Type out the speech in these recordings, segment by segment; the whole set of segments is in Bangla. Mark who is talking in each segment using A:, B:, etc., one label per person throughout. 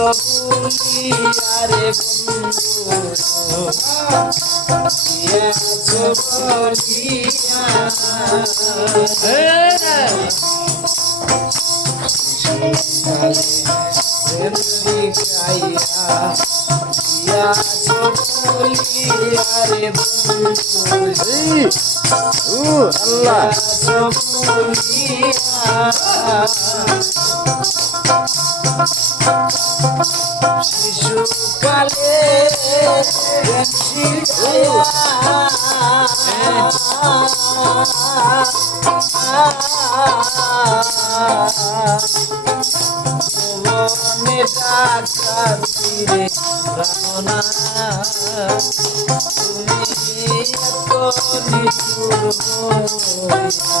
A: বন্ধু দিয়াছো বলিয়া
B: আল্লাহ
A: শিশুকালে মনে ডাকাতিরে প্রাণনা তুমি এত নিষ্ঠুর হইয়া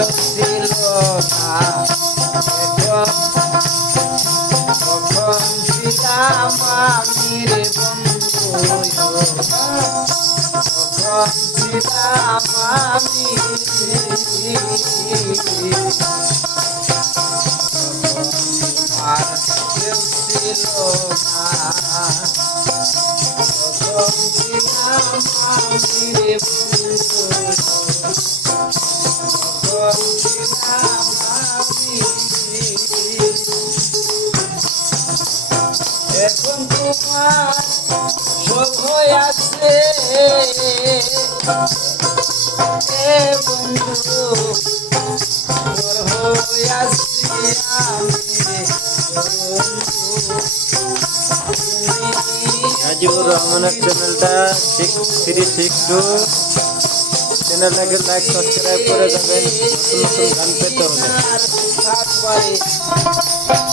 A: কেউ ছিল না তখন ছিলাম আমি রে বন্ধু তখন ছিলাম আমি তোমার কেউ ছিল না তখন ছিলাম আমি রে বন্ধু এখন তোমার সব হয়ে আছে। বন্ধু আসছি আমি রে। বন্ধু তুমি
B: রাজিবুর রহমানের চ্যানেলটা সিক্স থ্রি সিক্স টু চ্যানেলটাকে লাইক সাবস্ক্রাইব করে যাবেন নতুন নতুন গান পেতে হলে।
A: তারপরে